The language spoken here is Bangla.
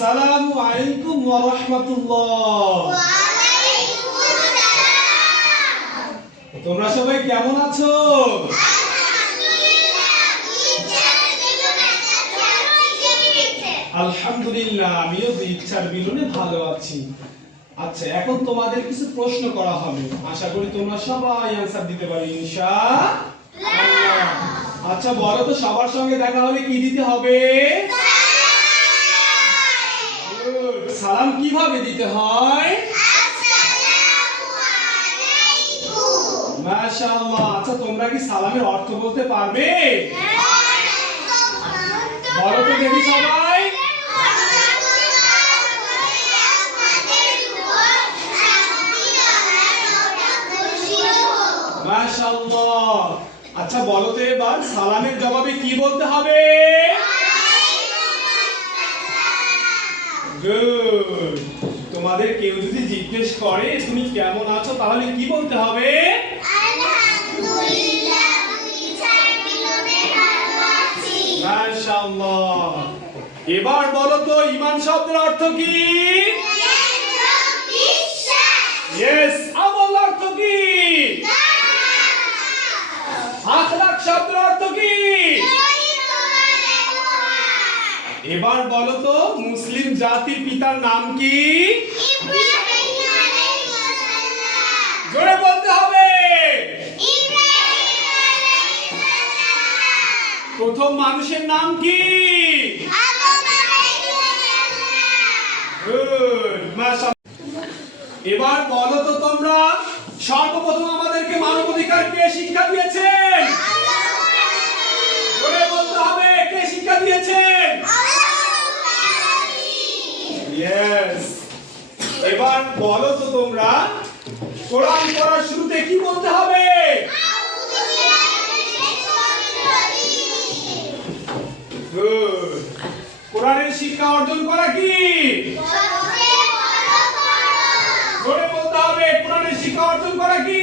আসসালামু আলাইকুম ওয়া রাহমাতুল্লাহ। ওয়া আলাইকুম আসসালাম। তোমরা সবাই কেমন আছো? আলহামদুলিল্লাহ, আমিও ইচ্ছার মিলনে ভালো আছি। আচ্ছা, এখন তোমাদের কিছু প্রশ্ন করা হবে, আশা করি তোমরা সবাই অ্যানসার দিতে পারবে ইনশাআল্লাহ। আচ্ছা বলো তো, সবার সঙ্গে দেখা হলে কি দিতে হবে? সালাম কিভাবে দিতে হয়? মাশাআল্লাহ। আচ্ছা তোমরা কি সালামের অর্থ বলতে পারবে? বলো তো দেখি সবাই। মাশাআল্লাহ। আচ্ছা বলো তো এবার সালামের জবাবে কি বলতে হবে? গুড। তোমাদের কেউ যদি জিজ্ঞেস করে তুমি কেমন আছো, তাহলে কি বলতে হবে? আলহামদুলিল্লাহ, ইচ্ছার মিলনে ভালো আছি। মাশাআল্লাহ। এবার বলো তো ঈমান শব্দের অর্থ কি? ইয়েস। আমল অর্থ কি? আখলাক শব্দের অর্থ কি? এবার বলো তো মুসলিম জাতির পিতার নাম কি? জোরে বলতে হবে। প্রথম মানুষের নাম কি? গুড, মাশাআল্লাহ। এবার বলো তো তোমরা সর্বপ্রথম আমাদেরকে মানবাধিকার কে শিক্ষা দিয়েছেন? জোরে বলতে হবে, কে শিক্ষা দিয়েছেন? ইয়েস। এবার বলো তো তোমরা কোরআন পড়ার শুরুতে কি বলতে হবে? গুড। কোরআনের শিক্ষা অর্জন করা কি? জোরে বলতে হবে, কোরআনের শিক্ষা অর্জন করা কি?